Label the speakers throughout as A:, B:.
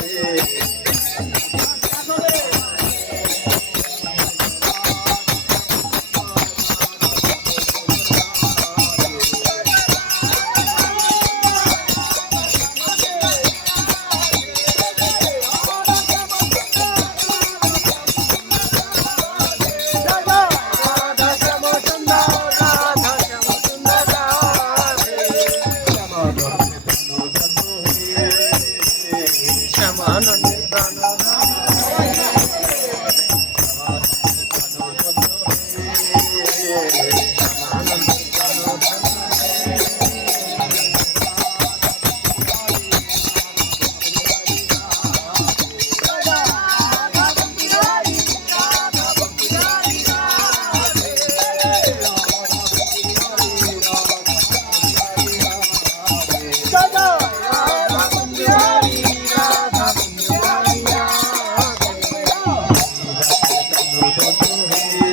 A: Yeah.
B: 我。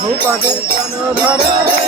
B: ভূপদে ধরে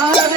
A: Bye.